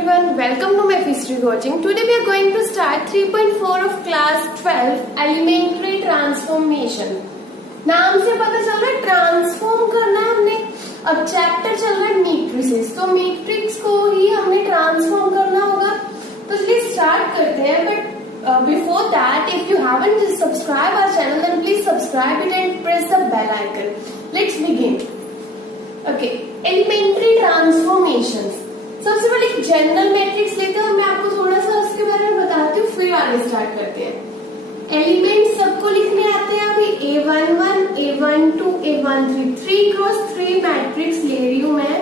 everyone, welcome to my history coaching. Today we are going to start 3.4 of class 12 elementary transformation. नाम से पता चल रहा है ट्रांसफॉर्म करना है हमने. अब चैप्टर चल रहा है मैट्रिसेस, तो मैट्रिक्स को ही हमें ट्रांसफॉर्म करना होगा. तो चलिए स्टार्ट करते हैं. But before that, if you haven't subscribed our channel, then please subscribe it and press the bell icon. Let's begin. Okay, elementary transformations. सबसे पहले एक जनरल मैट्रिक्स लेते हैं और मैं आपको थोड़ा सा उसके बारे में बताती हूँ, फिर आगे स्टार्ट करते हैं. एलिमेंट सबको लिखने आते हैं. अभी A11, A12, A13 3 cross 3 matrix ले रही हूँ मैं.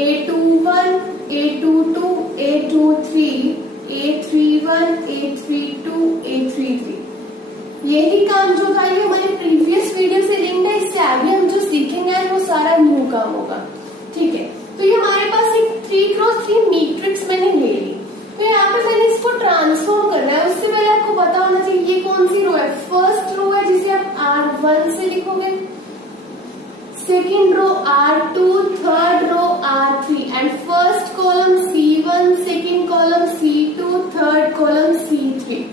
A21, A22, A23, A31, A32, A33. यही काम जो था ये हमारे प्रीवियस वीडियो से लिंक्ड है. इससे आगे हम जो सीखेंगे वो सारा न्यू काम होगा. ठीक है, तो ये हमारे पास एक 3 क्रॉस 3 मैट्रिक्स मैंने ले ली. तो यहाँ पे मैंने इसको ट्रांसफॉर्म करना है. उससे पहले आपको पता होना चाहिए ये कौन सी रो है. फर्स्ट रो है जिसे आप R1 से लिखोगे, second row R2, third row R3 and first column C1, second column C2, third column C3.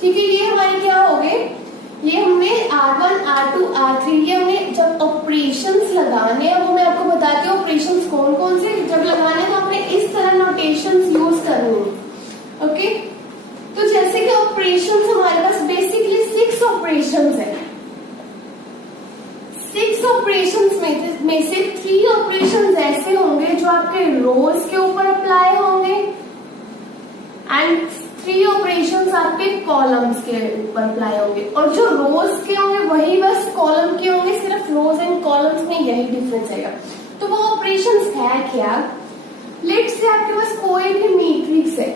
ठीक है, ये हमारे क्या हो गए. ये हमने R1, R2, R3 ये हमने जब ऑपरेशंस लगाने हैं वो मैं आपको बताती हूँ ऑपरेशंस कौन कौन से जब लगाने तो आपने इस तरह नोटेशंस यूज करनी है. ओके, तो जैसे कि ऑपरेशंस हमारे पास बेसिकली 6 ऑपरेशंस है. 6 ऑपरेशंस में से 3 ऑपरेशंस ऐसे होंगे जो आपके रोज के ऊपर अप्लाई होंगे एंड 3 ऑपरेशंस आपके कॉलम्स के ऊपर अप्लाई होंगे. और जो रोज के होंगे वही बस कॉलम के होंगे. सिर्फ रोज एंड कॉलम्स में यही डिफरेंस आएगा. तो वो ऑपरेशंस है क्या. लेट्स से आपके पास कोई भी मैट्रिक्स है.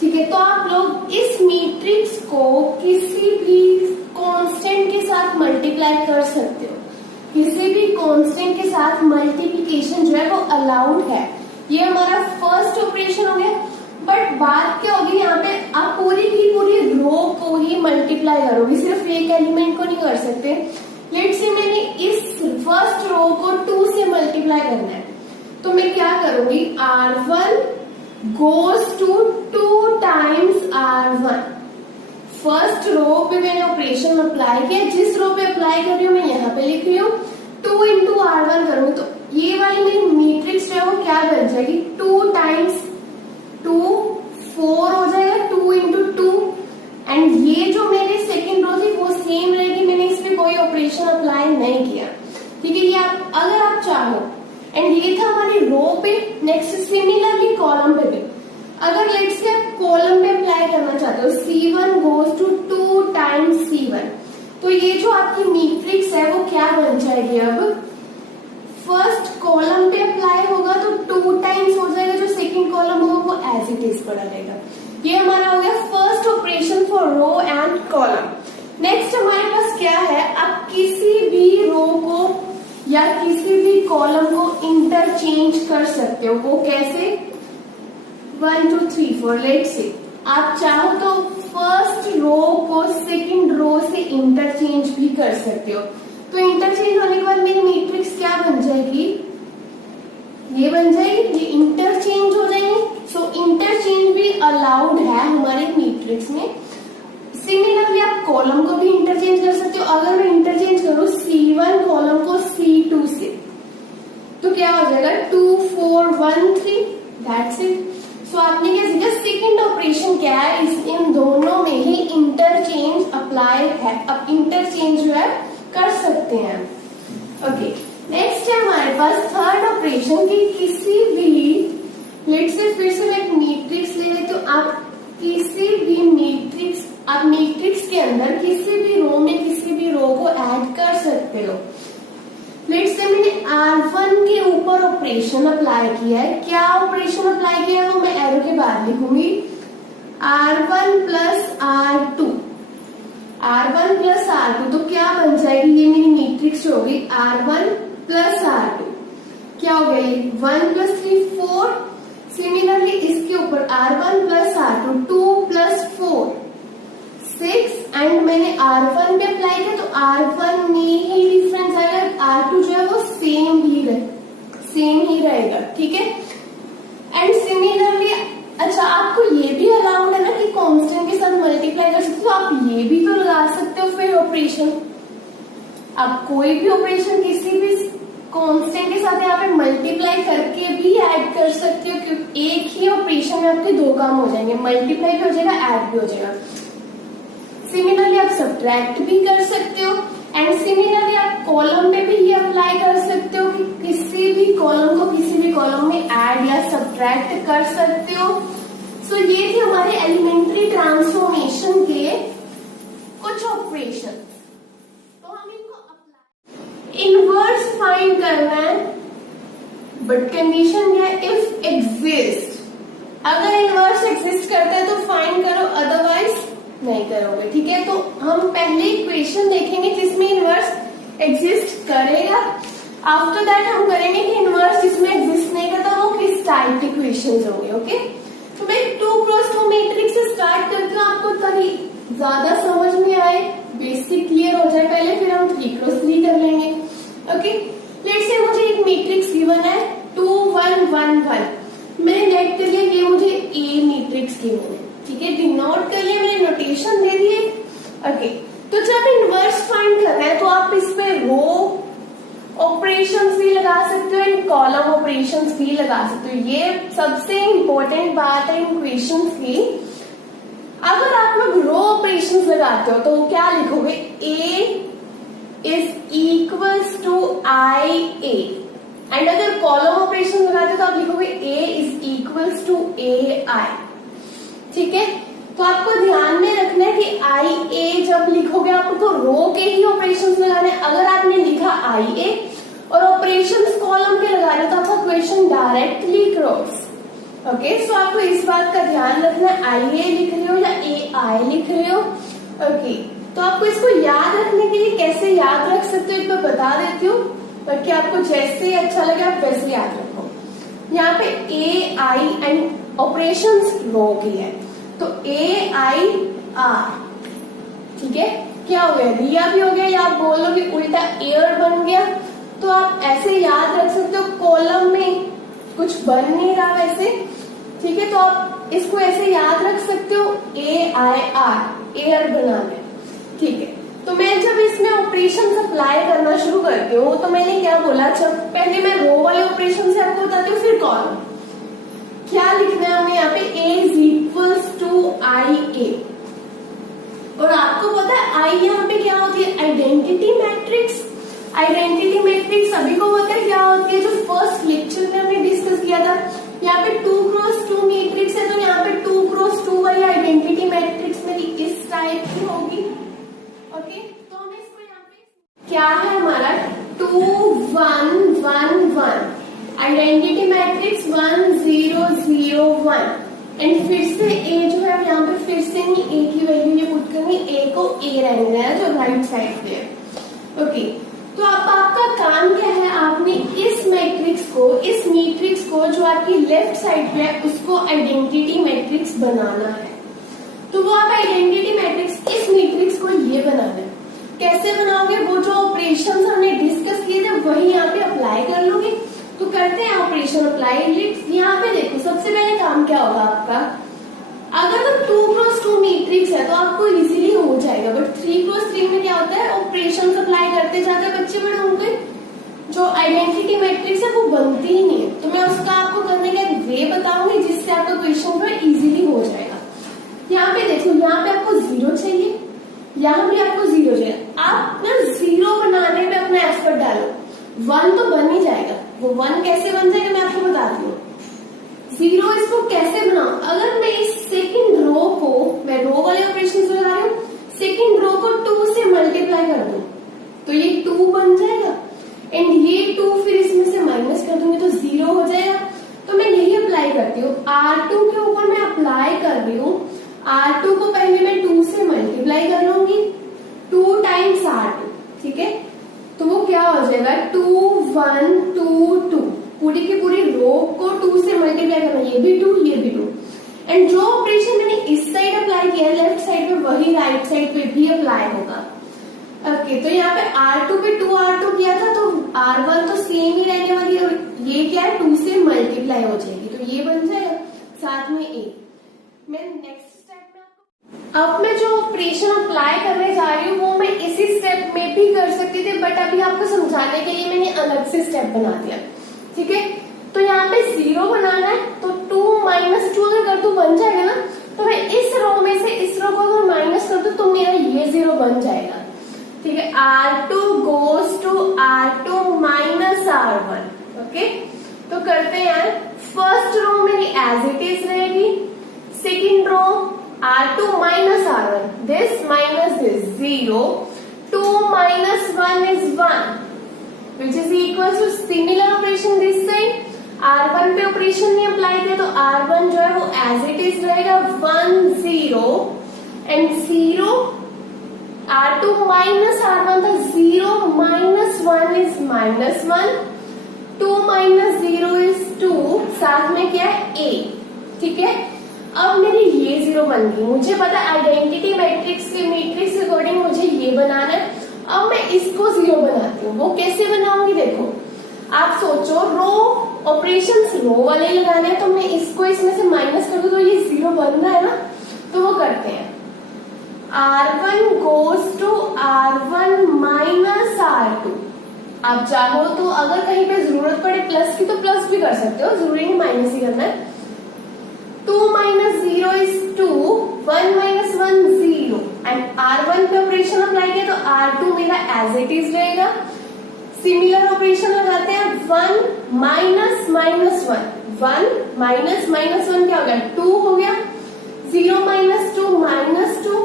ठीक है, तो आप लोग इस मैट्रिक्स को किसी भी कांस्टेंट के साथ मल्टीप्लाई कर सकते हो. किसी भी कांस्टेंट के साथ मल्टीप्लिकेशन जो है वो अलाउड है. ये हमारा फर्स्ट ऑपरेशन हो गया. बट बात क्या होगी यहाँ पे, आप पूरी की पूरी रो को ही मल्टीप्लाई करोगे, सिर्फ एक एलिमेंट को नहीं कर सकते. लेट्स से मैंने इस फर्स्ट रो को 2 से मल्टीप्लाई करना है, तो मैं क्या करूंगी R1 goes to 2 times R1. First row पे मैंने ऑपरेशन अप्लाई किया. जिस रो पे अप्लाई कर रही हूँ मैं यहाँ पे लिख रही हूँ 2 into R1 करूंगी. तो ये वाली मेरी मैट्रिक्स जो है वो क्या बन जाएगी 2 times 2 4 हो जाएगा. 2 into 2 एंड ये जो मेरी सेकेंड रो थी वो सेम रहेगी. मैंने इसमें कोई ऑपरेशन अप्लाई नहीं किया. ठीक है, ये आप अगर आप चाहो एंड ये था हमारी रो पे. नेक्स्ट सिमिलरली कॉलम पे भी अगर लेट्स से आप कॉलम पे अप्लाई करना चाहते हो C1 goes to 2 times C1, तो ये जो आपकी मैट्रिक्स है वो क्या बन जाएगी. अब फर्स्ट कॉलम पे अप्लाई होगा तो 2 टाइम्स हो जाएगा. जो सेकंड कॉलम होगा वो एज इट इज पड़ा रहेगा. ये हमारा हो गया first operation for row and column. Next हमारे पास क्या है, आप किसी भी रो को या किसी भी कॉलम को इंटरचेंज कर सकते हो. वो कैसे 1 2 3 4 लेट्स से आप चाहो तो फर्स्ट रो को सेकंड रो से इंटरचेंज भी कर सकते हो. तो इंटरचेंज होने के बाद मेरी मैट्रिक्स क्या बन जाएगी, ये बन जाएगी. ये इंटरचेंज हो जाएंगे. सो इंटरचेंज भी अलाउड है हमारे मैट्रिक्स में. सिमिलरली आप कॉलम को भी इंटरचेंज कर सकते हो. अगर मैं इंटरचेंज करूं C1 कॉलम को C2 से तो क्या हो जाएगा 2 4 1 3 दैट्स इट. सो आपने क्या सीखा, सेकेंड ऑपरेशन क्या है, इन दोनों में ही इंटरचेंज अप्लाई है. अब इंटरचेंज जो है कर सकते हैं. ओके, नेक्स्ट है हमारे पास थर्ड ऑपरेशन की किसी भी लेट्स से फिर से मैं एक मैट्रिक्स ले लेती हूँ. आप किसी भी मैट्रिक्स आप मैट्रिक्स के अंदर किसी भी रो में किसी भी रो को ऐड कर सकते हो. लेट्स से मैंने R1 के ऊपर ऑपरेशन अप्लाई किया है. क्या ऑपरेशन अप्लाई किया है वो मैं एरो के बाद लिखूंगी. R1 plus R2, R1 plus R2 तो क्या बन जाएगी, ये मेरी मैट्रिक्स होगी R1 प्लस R2. क्या हो गया, 1 प्लस 3 4. सिमिलरली इसके ऊपर R1 plus R2 2 plus 4 6 and मैंने R1 पे अप्लाई किया तो R1 में ही डिफरेंस आएगा. R2 जो है वो सेम ही सेम ही रहेगा, ठीक है। एंड सिमिलरली, अच्छा आपको ये भी अलाउड है ना कि कांस्टेंट के साथ मल्टीप्लाई कर सकते हो, आप ये भी तो लगा सकते हो फिर ऑपरेशन। आप कोई भी ऑपरेशन किसी भी कांस्टेंट के साथ यहाँ पे मल्टीप्लाई करके भी ऐड कर सकते हो, क्योंकि एक ही ऑपरेशन में आपके दो काम हो जाएंगे, मल्टीप्लाई भी हो जाएगा, ऐड भी हो जाएगा। सिमिलरली आप सब्ट्रैक्ट भी कर सकते हो, एंड सिमिलरली आप कॉलम में भी ये अप्लाई कर सकते हो कि किसी भी कॉलम को किसी भी कॉलम में ऐड या सब्ट्रैक्ट कर सकते हो। सो ये थे हमारे एलिमेंट्री ट्रांसफॉर्मेशन के कुछ ऑपरेशन। तो हम इनको अप्लाई, इनवर्स फाइंड करना है, बट कंडीशन क्या है, इफ एग्जिस्ट। अगर इनवर्स एग्जिस्ट करता है तो फाइंड करो, अदरवाइज नहीं करोगे, ठीक है। तो हम पहले इक्वेशन देखेंगे जिसमें इनवर्स एग्जिस्ट करेगा, आफ्टर दैट हम करेंगे कि इनवर्स जिसमें एग्जिस्ट नहीं करता वो किस टाइप के इक्वेशंस होंगे, ओके। तो मैं 2x2 मैट्रिक्स से स्टार्ट करती हूँ, आपको ताकि ज्यादा समझ में आए, बेसिक क्लियर हो जाए पहले, फिर हम 3x3 कर लेंगे, ओके। लेट्स से मुझे एक मैट्रिक्स गिवन है 2 1 1 1, मैंने नेट कर लिया कि मुझे ए मैट्रिक्स गिवन है, ठीक है, डिनोट कर लिया, मैंने नोटेशन दे दिए, ओके। तो जब इनवर्स फाइंड करना है तो आप इस पे रो ऑपरेशंस भी लगा सकते हो एंड कॉलम ऑपरेशंस भी लगा सकते हो। ये सबसे इंपॉर्टेंट बात है इक्वेशंस की। अगर आप लोग रो ऑपरेशंस लगाते हो तो क्या लिखोगे, A is equals to I A, and अगर कॉलम ऑपरेशन लगाते हो तो आप लिखोगे A is equals to A I, ठीक है। तो आपको ध्यान में रखना है कि आई ए जब लिखोगे आपको रो के ही ऑपरेशंस लगाने। अगर आपने लिखा आई ए और ऑपरेशंस कॉलम के लगा रहे हो तो आपका क्वेश्चन डायरेक्टली क्रॉस, ओके। सो आपको इस बात का ध्यान रखना है, आई ए लिख रहे हो या ए आई लिख रहे हो, ओके। तो आपको इसको याद रखने के लिए कैसे याद रख सकते हो एक बार बता देती हूँ, ताकि आपको जैसे अच्छा लगे आप वैसे याद रखो। यहाँ पे ए आई एंड ऑपरेशंस रो की है, तो ए आई आर, ठीक है। क्या हो गया, रिया भी हो गया, या आप बोल लो कि उल्टा एयर बन गया, तो आप ऐसे याद रख सकते हो। कॉलम में कुछ बन नहीं रहा वैसे, ठीक है, तो आप इसको ऐसे याद रख सकते हो, ए आई आर, एयर बनाना, ठीक है। तो मैं जब इसमें ऑपरेशन अप्लाई करना शुरू करती हूँ तो मैंने क्या बोला, जब पहले मैं रो वाले ऑपरेशन से आपको बताती हूँ, फिर कॉलम। क्या लिखना है हमें यहाँ पे, ए इज इक्वल्स टू आई ए, और आपको पता है आई यहाँ पे क्या होती है, आइडेंटिटी मैट्रिक्स। आइडेंटिटी मैट्रिक्स सभी को पता है क्या होती है, जो फर्स्ट लेक्चर में हमने डिस्कस किया था। यहाँ पे 2x2 मैट्रिक्स है, तो यहाँ पे 2x2 वाली आइडेंटिटी मैट्रिक्स मेरी इस टाइप की होगी, ओके। तो हमें इसको यहाँ पे क्या है हमारा 2 1 1 1, आइडेंटिटी मैट्रिक्स 1 0 0 1, एंड फिर से ए जो है यहाँ पे फिर से नहीं ए की वैल्यू ये पुट करनी, ए को ए रहने देना है जो राइट साइड पे है, ओके। तो अब आपका काम क्या है, आपने इस मैट्रिक्स को जो आपकी लेफ्ट साइड पे है उसको आइडेंटिटी मैट्रिक्स बनाना है। तो वो आप आइडेंटिटी मैट्रिक्स इस मैट्रिक्स को ये बनाना है। कैसे बनाओगे, वो जो ऑपरेशंस हमने डिस्कस किए थे वही यहाँ पे अप्लाई कर लोगे। तो करते हैं ऑपरेशन अप्लाई। यहाँ पे देखो सबसे पहले काम क्या होगा आपका, अगर तो 2x2 मैट्रिक्स है तो आपको इजीली हो जाएगा, बट 3x3 में क्या होता है, ऑपरेशन अप्लाई करते जाते बच्चे बड़े होंगे, जो आइडेंटिटी मैट्रिक्स है वो बनती ही नहीं है। तो मैं उसका आपको करने का एक वे बताऊंगी जिससे आपका क्वेश्चन जो है इजीली हो जाएगा। यहाँ पे देखो, यहाँ पे आपको 0 चाहिए, यहाँ भी आपको 0 चाहिए। आप ना 0 बनाने में अपना एफर्ट डालो, 1 तो बन ही जाएगा। वो 1 कैसे बन जाएगा मैं आपको बताती हूँ। 0 इसको कैसे बनाओ, अगर मैं इस सेकंड रो को, मैं रो वाले ऑपरेशन से लगा रही हूँ, सेकंड रो को 2 से मल्टीप्लाई कर दूं तो ये 2 बन जाएगा, एंड ये 2 फिर इसमें से माइनस कर दूंगी तो 0 हो जाएगा। तो मैं यही अप्लाई करती हूँ, R2 के ऊपर मैं अप्लाई कर रही हूँ। R2 को पहले मैं 2 से मल्टीप्लाई कर लूंगी, 2 टाइम्स R2, ठीक है। तो वो क्या हो जाएगा, 2 1 2 2, पूरी की पूरी रो को 2 से मल्टीप्लाई करना, ये भी 2 ये भी 2, एंड जो ऑपरेशन मैंने इस साइड अप्लाई किया लेफ्ट साइड पे वही राइट साइड पे भी अप्लाई होगा, ओके। तो यहाँ पे R2 पे 2 R2 किया था तो R1 तो सेम ही रहने वाली है, ये क्या है 2 से मल्टीप्लाई हो जाएगी, तो ये बन जाएगा साथ में a। मैं नेक्स्ट स्टेप में अब मैं जो ऑपरेशन अप्लाई करने जा रही हूँ वो मैं इसी स्टेप में भी कर सकती थी, बट अभी आपको समझाने के लिए मैंने अलग से स्टेप बना दिया। ठीक है, तो यहाँ पे 0 बनाना है, तो 2 माइनस 2 अगर कर दूं बन जाएगा ना। तो मैं इस रो में से इस रो को अगर माइनस कर दूं तो मेरा ये 0 बन जाएगा। ठीक है, R2 goes to R2 minus R1। Okay, तो करते हैं यार। फर्स्ट रो मेरी एज इट इज रहेगी, second row R2 minus R1, this minus this 0, 2 minus 1 is 1, which is equal to similar operation this side। R1 पे operation नहीं apply किया तो R1 जो है वो एज इट इज रहेगा 1 0 एंड 0 R2 minus R1 था 0 minus 1 is -1, 2 minus 0 is 2, साथ में क्या है a। ठीक है, अब मेरी ये 0 बन गई। मुझे पता आइडेंटिटी मैट्रिक्स के मैट्रिक्स के अकॉर्डिंग मुझे ये बनाना है। अब मैं इसको 0 बनाती हूँ। वो कैसे बनाऊंगी देखो, आप सोचो रो ऑपरेशंस रो वाले लगाने हैं, तो मैं इसको इसमें से माइनस कर दूं तो ये 0 बन रहा है ना। तो वो करते हैं R1 goes to R1 minus R2। आप चाहो तो अगर कहीं पे जरूरत पड़े प्लस की तो प्लस भी कर सकते हो, जरूरी नहीं माइनस ही करना है। 2 minus 0 is 2, 1 minus 1 0 and R1 पे ऑपरेशन अप्लाई किया तो R2 मेरा एज इट इज रहेगा। सिमिलर ऑपरेशन लगाते हैं 1 माइनस माइनस 1, 1 माइनस माइनस 1 क्या हो गया 2 हो गया, 0 माइनस 2 -2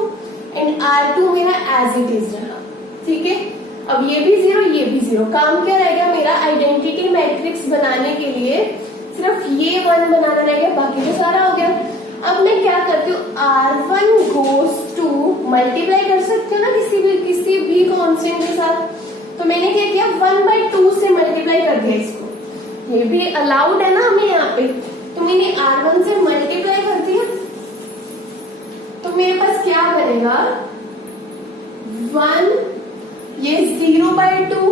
एंड R2 मेरा एज इट इज रहा। ठीक है, अब ये भी 0 ये भी 0। काम क्या रहेगा मेरा आइडेंटिटी मैट्रिक्स बनाने के लिए सिर्फ ये 1 बनाना रहेगा, बाकी तो सारा हो गया। अब मैं क्या करती हूँ R1 goes to मल्टीप्लाई कर सकती हूँ ना किसी भी कांस्टेंट के साथ। तो मैंने क्या किया 1/2 से मल्टीप्लाई कर दिया इसको, ये भी अलाउड है ना हमें यहाँ पे। तो मैंने R1 से मल्टीप्लाई कर दिया तो मेरे पास क्या बनेगा 1, ये 0/2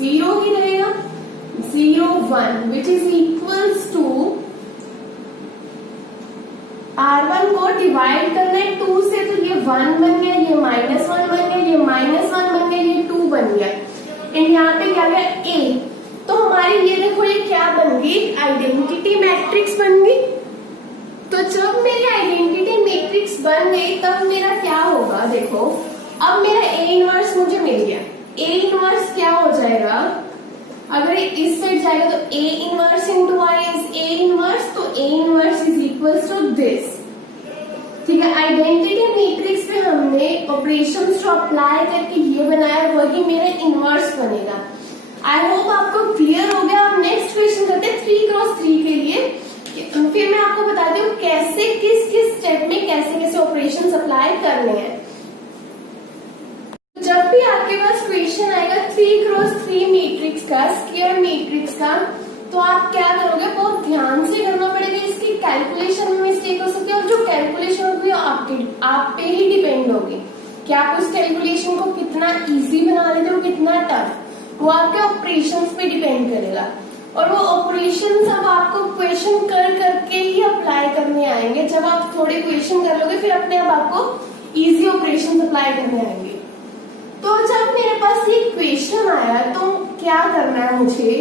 0 ही रहेगा, 0 1 which is equals to R1 को डिवाइड करना है 2 से, तो ये 1 बन गया, ये -1 बन गया, ये -1 बन गया, ये 2 बन गया एंड यहाँ पे क्या गया a। तो हमारी ये देखो ये क्या बन गई आइडेंटिटी मैट्रिक्स बन गई। तो जब मेरी आइडेंटिटी मैट्रिक्स बन गई तब मेरा क्या होगा देखो, अब मेरा a इनवर्स मुझे मिल गया। a इनवर्स क्या हो जाएगा, अगर इस साइड जाएगा तो a inverse into y is a inverse, तो a inverse is equals to this. ठीक है, आइडेंटिटी मैट्रिक्स पे हमने ऑपरेशंस जो अप्लाई करके ये बनाया वही मेरा इनवर्स बनेगा। आई होप आपको क्लियर हो गया। अब नेक्स्ट क्वेश्चन करते हैं 3x3 के लिए। फिर मैं आपको बताती हूँ कैसे किस किस स्टेप में कैसे कैसे ऑपरेशंस अप्लाई करने हैं। जब भी आपके पास क्वेश्चन आएगा 3x3 मैट्रिक्स का, स्क्वायर मैट्रिक्स का, तो आप क्या करोगे बहुत ध्यान से करना पड़ेगा। इसकी कैलकुलेशन में मिस्टेक हो सकती है और जो कैलकुलेशन होगी आप पे ही डिपेंड होगी कि आप उस कैलकुलेशन को कितना इजी बना लेते हो कितना टफ, वो आपके ऑपरेशंस पे डिपेंड करेगा। और वो ऑपरेशंस अब आपको क्वेश्चन कर करके ही अप्लाई करने आएंगे। जब आप थोड़े क्वेश्चन कर लोगे फिर अपने आप आपको इजी ऑपरेशंस अप्लाई करने आएंगे। तो जब मेरे पास ये क्वेश्चन आया तो क्या करना है मुझे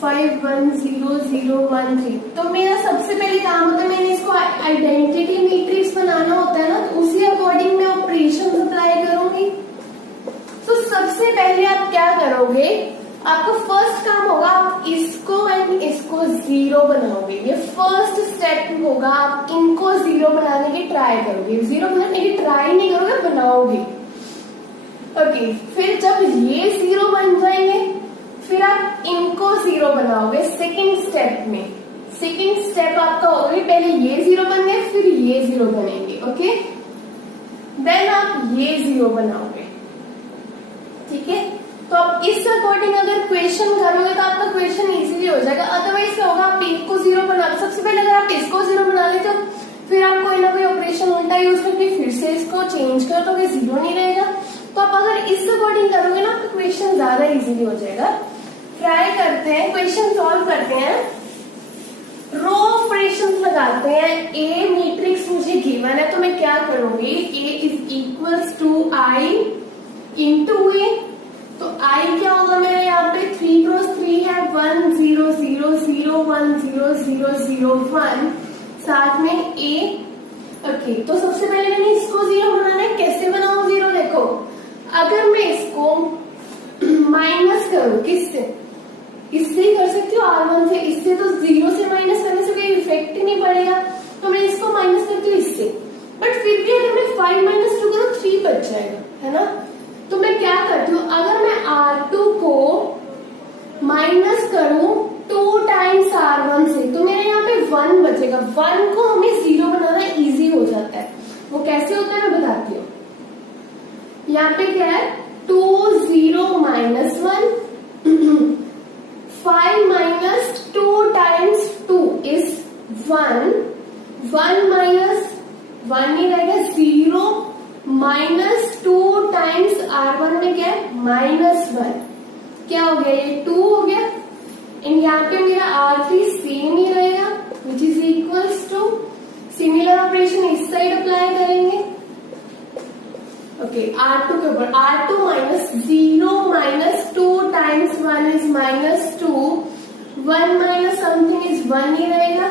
5 1 0 0 1 3, तो मेरा सबसे पहले काम होता है मैंने इसको आइडेंटिटी मैट्रिक्स बनाना होता है ना, तो उसी अकॉर्डिंग मैं ऑपरेशन अप्लाई करूंगी। तो सबसे पहले आप क्या करोगे, आपको फर्स्ट काम होगा आप इसको एंड इसको 0 बनाओगे। ये फर्स्ट स्टेप होगा, आप इनको 0 बनाने की ट्राई करोगे। 0 बनाने की ट्राई नहीं करोगे, बनाओगे। ओके, फिर जब ये 0 बन जाएंगे फिर आप इनको 0 बनाओगे सेकेंड स्टेप में। सेकेंड स्टेप आपका होगा पहले ये 0 बन गए फिर ये 0 बनेंगे। ओके, देन आप ये 0 बनाओगे। ठीक है, तो आप इस अकॉर्डिंग अगर क्वेश्चन करोगे तो आपका क्वेश्चन इजीली हो जाएगा। अदरवाइज क्या होगा, आप एक को 0 बना, सबसे पहले अगर आप इसको 0 बना लेते हो फिर आप कोई ना कोई ऑपरेशन उल्टा यूज करके फिर से इसको चेंज कर दोगे, 0 नहीं रहेगा। तो आप अगर इस अकॉर्डिंग करोगे ना आपका क्वेश्चन ज्यादा इजीली हो जाएगा। ट्राई करते हैं, क्वेश्चन सॉल्व करते हैं, रो ऑपरेशन लगाते हैं। ए मैट्रिक्स मुझे गिवन है तो मैं क्या करूंगी, A is equals to I into A. तो आई क्या होगा मेरा यहाँ पे 3 क्रॉस 3 है, 1 0 0 0 1 0 0 0 1, साथ में ए। ओके, तो सबसे पहले मैंने इसको 0 बनाना है। कैसे बनाऊं 0? देखो, अगर मैं इसको माइनस करूं, किससे? इससे ही कर सकती हूँ, R1 से। इससे तो 0 से माइनस करने से कोई इफेक्ट ही नहीं पड़ेगा, तो मैं इसको माइनस करती हूँ इससे। बट फिर भी अगर मैं 5 माइनस 2 करूँ 3 बच जाएगा, है ना। तो मैं क्या करती हूँ, अगर मैं R2 को माइनस करूं 2 टाइम्स R1 से, तो मेरे यहाँ पे 1 बचेगा। 1 को हमें 0 बनाना इजी हो जाता है। वो कैसे होता है मैं बताती हूँ। यहाँ पे क्या है, 2 0 minus 1, 5 minus 2 times 2 is 1, 1 minus 1 ही रहेगा, 0 माइनस 2 टाइम्स R1 में क्या है, -1। क्या हो गया, ये 2 हो गया। एंड यहाँ पे मेरा R3 सेम ही रहेगा, which is equals to, similar operation इस साइड अप्लाई करेंगे। ओके, R2 के ऊपर R2 minus 0 minus 2 times 1 is -2, 1 minus something is 1 ही रहेगा,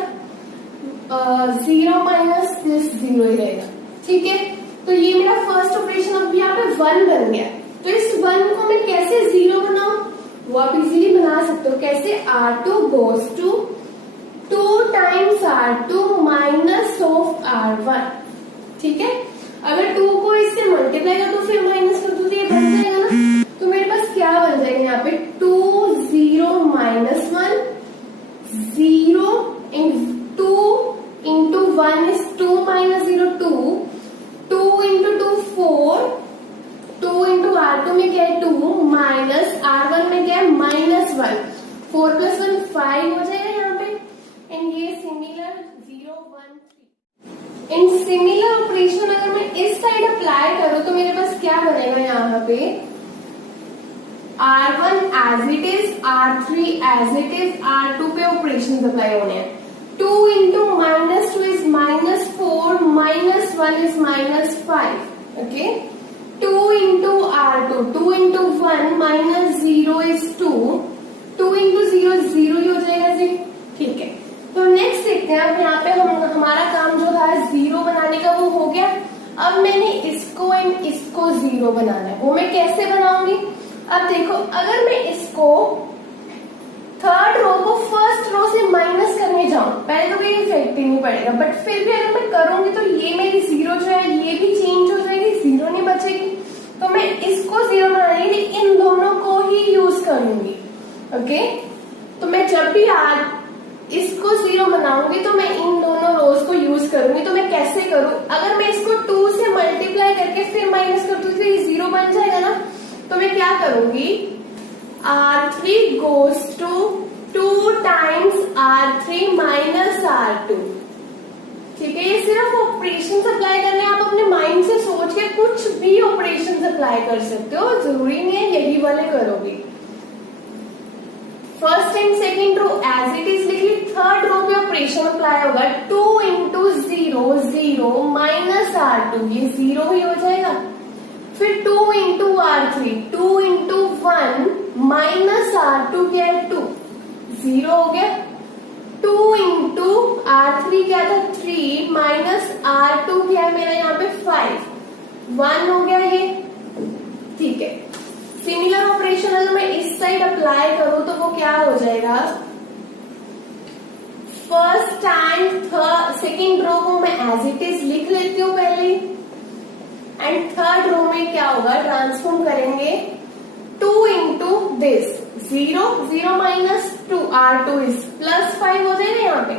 0 माइनस दिस 0 ही रहेगा। ठीक है, तो ये मेरा फर्स्ट ऑपरेशन अब यहाँ पे 1 बन गया। तो इस 1 को मैं कैसे 0 बनाऊं, वो आप इजीली बना सकते हो। कैसे, R2 goes to 2 times R2 minus of R1। ठीक है, अगर 2 को इससे मल्टीप्लाई कर दो फिर माइनस कर दो तो ये बन जाएगा ना। तो मेरे पास क्या बन जाएगा यहाँ पे, 2 0 minus 1, 0 2 into 1 is 2 minus 0 2, 2 into 2 4, 2 into R2 में क्या है 2, माइनस R1 में क्या है -1, 4 प्लस 1 5 हो जाएगा यहाँ पे। एंड ये सिमिलर 0 1 3। इन सिमिलर ऑपरेशन अगर मैं इस साइड अप्लाई करूं तो मेरे पास क्या बनेगा यहाँ पे, R1 as it is, R3 as it is, R2 पे ऑपरेशन अप्लाई होने हैं। 2 into -2 is -4, -1 is -5। Okay, 2 into R2, 2 into 1 -0 is 2, 2 इंटू 0 0 ही हो जाएगा जी। ठीक है, तो नेक्स्ट देखते हैं। अब यहाँ पे हमारा काम जो था 0 बनाने का वो हो गया। अब मैंने इसको एंड इसको 0 बनाना है, वो मैं कैसे बनाऊंगी। अब देखो, अगर मैं इसको थर्ड रो को फर्स्ट रो से माइनस करने जाऊं, पहले तो कोई इफेक्ट ही नहीं पड़ेगा, बट फिर भी अगर मैं करूंगी तो ये मेरी 0 जो है ये भी चेंज हो जाएगी, 0 नहीं बचेगी। तो मैं इसको 0 बनाने के लिए इन दोनों को ही यूज करूंगी। ओके, तो मैं जब भी इसको 0 बनाऊंगी तो मैं इन दोनों रोज को यूज करूंगी। तो मैं कैसे करूं, अगर मैं इसको 2 से मल्टीप्लाई करके फिर माइनस करती हूँ तो ये 0 बन जाएगा ना। तो मैं क्या करूंगी, R3 goes to 2 times R3 minus R2। ठीक है, ये सिर्फ ऑपरेशन अप्लाई करने हैं। आप अपने माइंड से सोच के कुछ भी ऑपरेशन अप्लाई कर सकते हो, जरूरी नहीं है यही वाले करोगे। First and second row as it is लिख ली, थर्ड रो पे ऑपरेशन अप्लाई होगा। 2 इंटू 0 0 माइनस R2, ये 0 ही हो जाएगा। फिर 2 into R3, 2 into 1 minus R2 क्या है 2, 0 हो गया। 2 इंटू R3 क्या था 3 माइनस R2 क्या है मेरा यहाँ पे 5, 1 हो गया ये। ठीक है, सिमिलर ऑपरेशन अगर मैं इस साइड अप्लाई करूं तो वो क्या हो जाएगा, फर्स्ट एंड सेकेंड रो को मैं एज इट इज लिख लेती हूँ पहले, एंड थर्ड रो में क्या होगा, ट्रांसफॉर्म करेंगे। 2 into this 0 0 minus 2 R2 is +5 हो जाएगा यहाँ पे।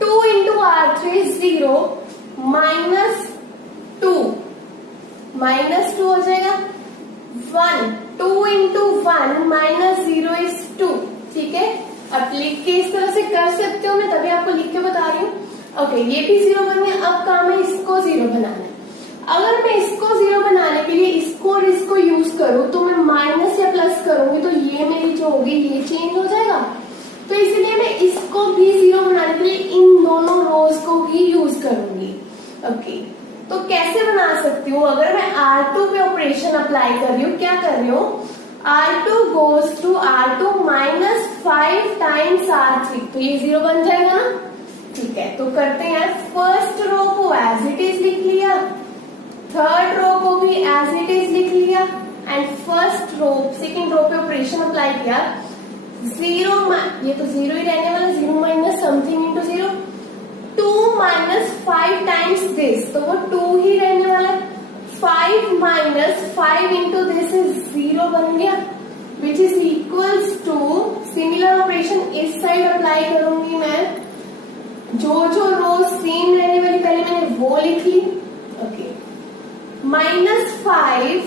2 इंटू R3 0 माइनस 2 हो जाएगा। 1 2 इंटू 1 माइनस 0 इज 2। ठीक है, अब लिख के इस तरह से कर सकते हो, मैं तभी आपको लिख के बता रही हूँ। ओके, ये भी 0 बन गया। अब काम है इसको 0 बनाना है। अगर मैं इसको जीरो बनाने के लिए इसको और इसको यूज करूं तो मैं माइनस या प्लस करूंगी तो ये मेरी जो होगी ये चेंज हो जाएगा। तो इसलिए मैं इसको भी जीरो बनाने के लिए इन दोनों रोज को भी यूज करूंगी। ओके, तो कैसे बना सकती हूँ? अगर मैं R2 पे ऑपरेशन अप्लाई कर रही हूँ, क्या कर रही हूँ, R2 goes to R2 minus 5 times R3, तो ये जीरो बन जाएगा ना। ठीक है, तो करते हैं। फर्स्ट रो को एज इट इज लिख लिया, थर्ड रो को भी एज इट इज लिख लिया, and first row second row पे ऑपरेशन अप्लाई किया। जीरो, ये तो जीरो ही रहने वाला, zero minus something into zero, 2 minus 5 times this, तो वो 2 ही रहने वाला। 5 minus 5 into this is 0 बन गया, which is equals to, similar operation इस साइड अप्लाई करूंगी मैं, जो रो सेम रहने वाली पहले मैंने वो लिख ली। ओके, -5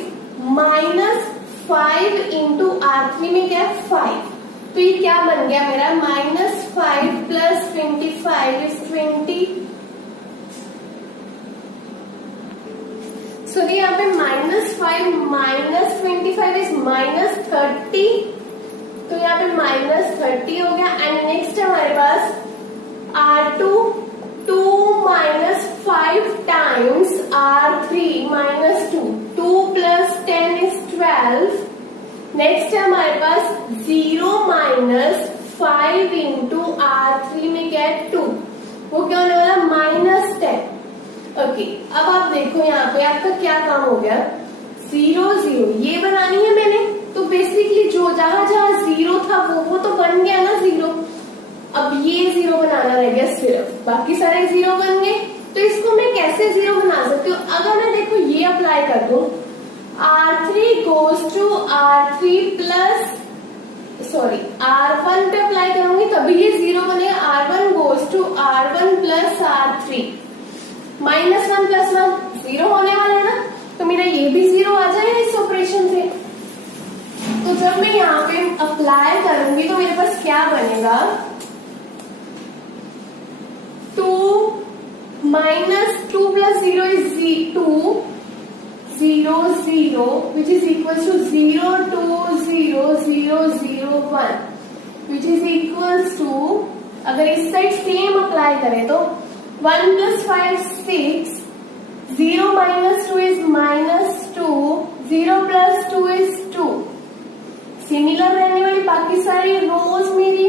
इंटू R3 में क्या 5, तो ये क्या बन गया मेरा, -5 प्लस 25 इज 20। सो यहाँ पे -5 माइनस 25 इज -30, तो यहाँ पे -30 हो गया। एंड नेक्स्ट है हमारे पास R2, 2 minus 5 times R3 minus 2, 2 plus 10 is 12। Next है हमारे पास 0 माइनस 5 इंटू R3 में क्या है 2, वो क्या होने वाला -10। ओके, अब आप देखो यहाँ पे आपका क्या काम हो गया, 0 0 ये बनानी है मैंने, तो बेसिकली जो जहां जीरो था वो तो बन गया ना जीरो। अब ये जीरो बनाना रह गया सिर्फ, बाकी सारे जीरो बन गए। तो इसको मैं कैसे जीरो बना सकती हूँ? अगर मैं देखो ये अप्लाई कर दूं, R3 goes to R3 plus R1 पे अप्लाई करूंगी तभी ये जीरो बनेगा। R1 goes to R1 plus R3, -1 plus 1 zero होने वाला है ना, तो मेरा ये भी जीरो आ जाएगा इस ऑपरेशन से। तो जब मैं यहाँ पे अप्लाई करूंगी तो मेरे पास क्या बनेगा, 2 minus 2 plus 0 is 2, 0 0, which is equals to 0 2 0 0 0 1, which is equals to, अगर इस साइड सेम अप्लाई करें तो 1 plus 5 6, 0 minus 2 is -2, 0 plus 2 is 2। Similar रहने वाली बाकी सारी रोज मेरी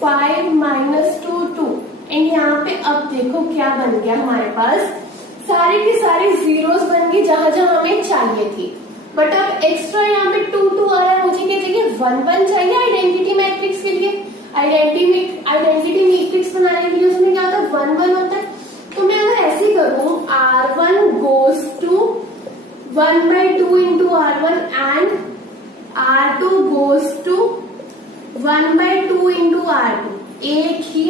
5 minus 2 2, एंड यहाँ पे अब देखो क्या बन गया हमारे पास, सारे के सारे जीरोस बन गए जहां जहां हमें चाहिए थी। बट अब एक्स्ट्रा यहाँ पे 2 2 आ रहा है, मुझे क्या चाहिए 1 1 चाहिए आइडेंटिटी मैट्रिक्स के लिए। आइडेंटिटी मैट्रिक्स बनाने के लिए उसमें क्या होता है 1 1 होता है। तो मैं अगर ऐसे करूं, R1 goes to 1/2 into R1 and R2 goes to 1/2 into R2, एक ही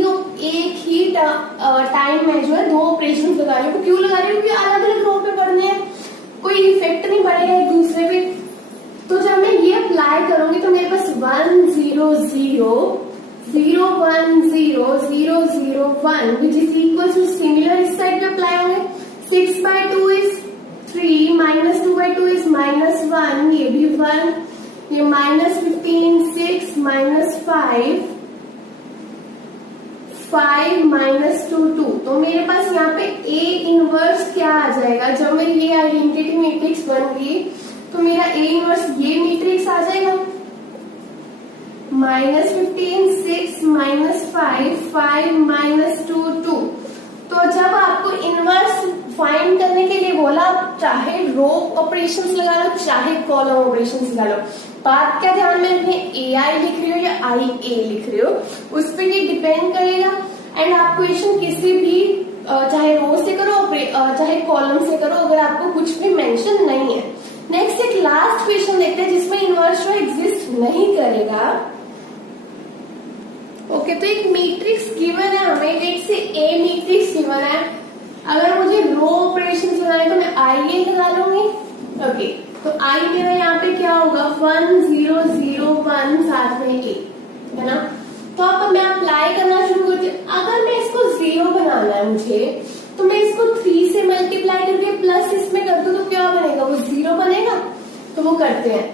टाइम में जो है दो ऑपरेशन लगा रही हूँ। क्यों लगा रही हूँ? क्योंकि अलग अलग रो पे पढ़ने हैं, कोई इफेक्ट नहीं पड़ेगा एक दूसरे पे। तो जब मैं ये अप्लाई करूंगी तो मेरे पास 1 0 0 0 1 0 0 0 1 which is equal to, similar इस साइड पे अप्लाई होंगे, 6/2 इज 3, -2/2 इज -1, ये भी 1, ये -15 6 -5 5 -2 2। तो मेरे पास यहाँ पे A इनवर्स क्या आ जाएगा, जब मेरी ये आइडेंटिटी मैट्रिक्स बन गई तो मेरा A इनवर्स ये मैट्रिक्स आ जाएगा, -15 6 -5 5 -2 2। तो जब आपको इनवर्स फाइंड करने के लिए बोला, चाहे रो ऑपरेशंस लगा लो चाहे कॉलम ऑपरेशंस लगा लो, बात क्या ध्यान में रखें, AI लिख रही हो या IA लिख रही हो उस पर ये डिपेंड करेगा। एंड आप क्वेश्चन किसी भी चाहे रो से करो चाहे कॉलम से करो, अगर आपको कुछ भी मेंशन नहीं है। नेक्स्ट एक लास्ट क्वेश्चन देखते हैं जिसमें इनवर्स रो एग्जिस्ट नहीं करेगा। ओके, तो एक मैट्रिक्स गिवन है हमें, एक से A मैट्रिक्स गिवन है। अगर मुझे रो ऑपरेशन लगाए तो मैं IA लगा लूंगी। ओके, तो I मेरा यहाँ पे क्या होगा 1 0 0 1 साथ में A है ना। तो अब मैं अप्लाई करना शुरू करती हूँ। अगर मैं इसको 0 बनाना है मुझे, तो मैं इसको 3 से मल्टीप्लाई तो क्या बनेगा, वो 0 बनेगा। तो वो करते हैं,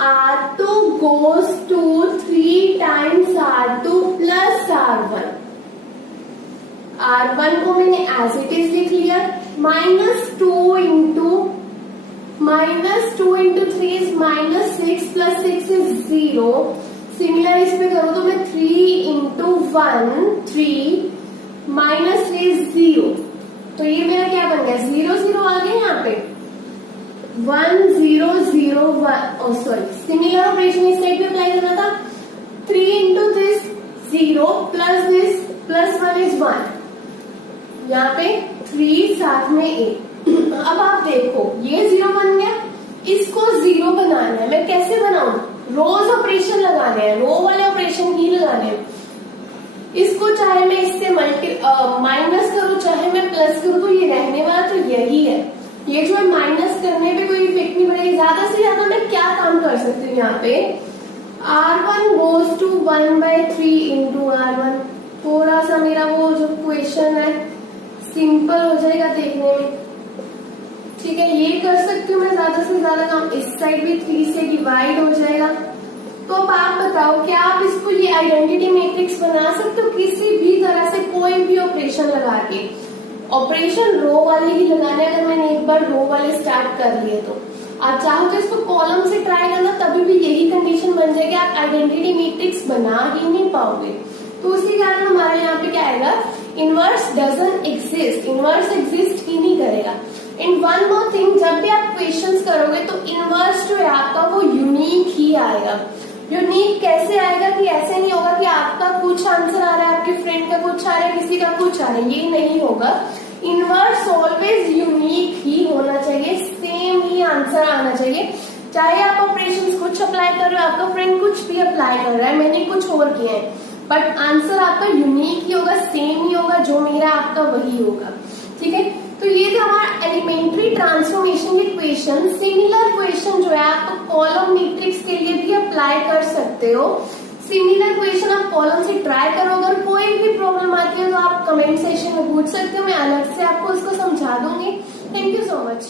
R2 goes to 3 times R2 plus R1। R1 को मैंने एज इट इज लिख लिया, -2 into 3 is -6 plus 6 is 0। Similar इस पे करो तो मैं 3 into 1 3 -3 is 0। तो ये मेरा क्या बन गया, 0 0 आ गया यहाँ पे, 1 0 0 1। सॉरी, सिमिलर ऑपरेशन इस साइड पे अप्लाई करना था। 3 into this 0 plus this plus 1 is 1। यहाँ पे 3 साथ में 8। अब आप देखो ये 0 बन गया, इसको 0 बनाना है। मैं कैसे बनाऊं, रोज ऑपरेशन लगाने हैं, रो वाले ऑपरेशन ही लगाने हैं। इसको चाहे मैं इससे माइनस करूं चाहे मैं प्लस करूं, तो ये रहने वाला तो यही है। ये जो है माइनस करने पे कोई इफेक्ट नहीं पड़ेगा। ज्यादा से ज्यादा मैं क्या काम कर सकती हूँ यहाँ पे, R1 goes to 1/3 into R1। थोड़ा सा मेरा वो जो क्वेश्चन है सिंपल हो जाएगा देखने में, ठीक है। ये कर सकती हूँ मैं ज्यादा से ज्यादा काम, इस साइड भी 3 से डिवाइड हो जाएगा। तो अब आप बताओ, क्या आप इसको ये आइडेंटिटी मैट्रिक्स बना सकते हो किसी भी तरह से, कोई भी ऑपरेशन लगा के। ऑपरेशन रो वाले ही लगाने, अगर मैंने एक बार रो वाले स्टार्ट कर लिए तो आप चाहो तो इसको कॉलम से ट्राई करना, तभी भी यही कंडीशन बन जाएगी, आप आइडेंटिटी मैट्रिक्स बना ही नहीं पाओगे। तो उसी कारण हमारे यहाँ पे क्या आएगा, inverse doesn't exist, inverse exist ही नहीं करेगा। इन वन मोर थिंग, जब भी आप क्वेश्चंस करोगे तो इनवर्स जो है आपका वो यूनिक ही आएगा। यूनिक कैसे आएगा कि ऐसे नहीं होगा कि आपका कुछ आंसर आ रहा है, आपके फ्रेंड का कुछ आ रहा है, किसी का कुछ आ रहा है, ये नहीं होगा। इनवर्स ऑलवेज यूनिक ही होना चाहिए, सेम ही आंसर आना चाहिए। चाहे आप ऑपरेशंस कुछ अप्लाई कर रहे हो, आपका फ्रेंड कुछ भी अप्लाई कर रहा है, मैंने कुछ और किया है, बट आंसर आपका यूनिक ही होगा, सेम ही होगा, जो मेरा आपका वही होगा, ठीक है। तो ये था हमारा एलिमेंट्री ट्रांसफॉर्मेशन के क्वेश्चन। सिमिलर क्वेश्चन जो है आप कॉलम मैट्रिक्स के लिए भी अप्लाई कर सकते हो। सिमिलर क्वेश्चन आप कॉलम से ट्राई करो, अगर कोई भी प्रॉब्लम आती है तो आप कमेंट सेक्शन में पूछ सकते हो, मैं अलग से आपको उसको समझा दूंगी। Thank you so much.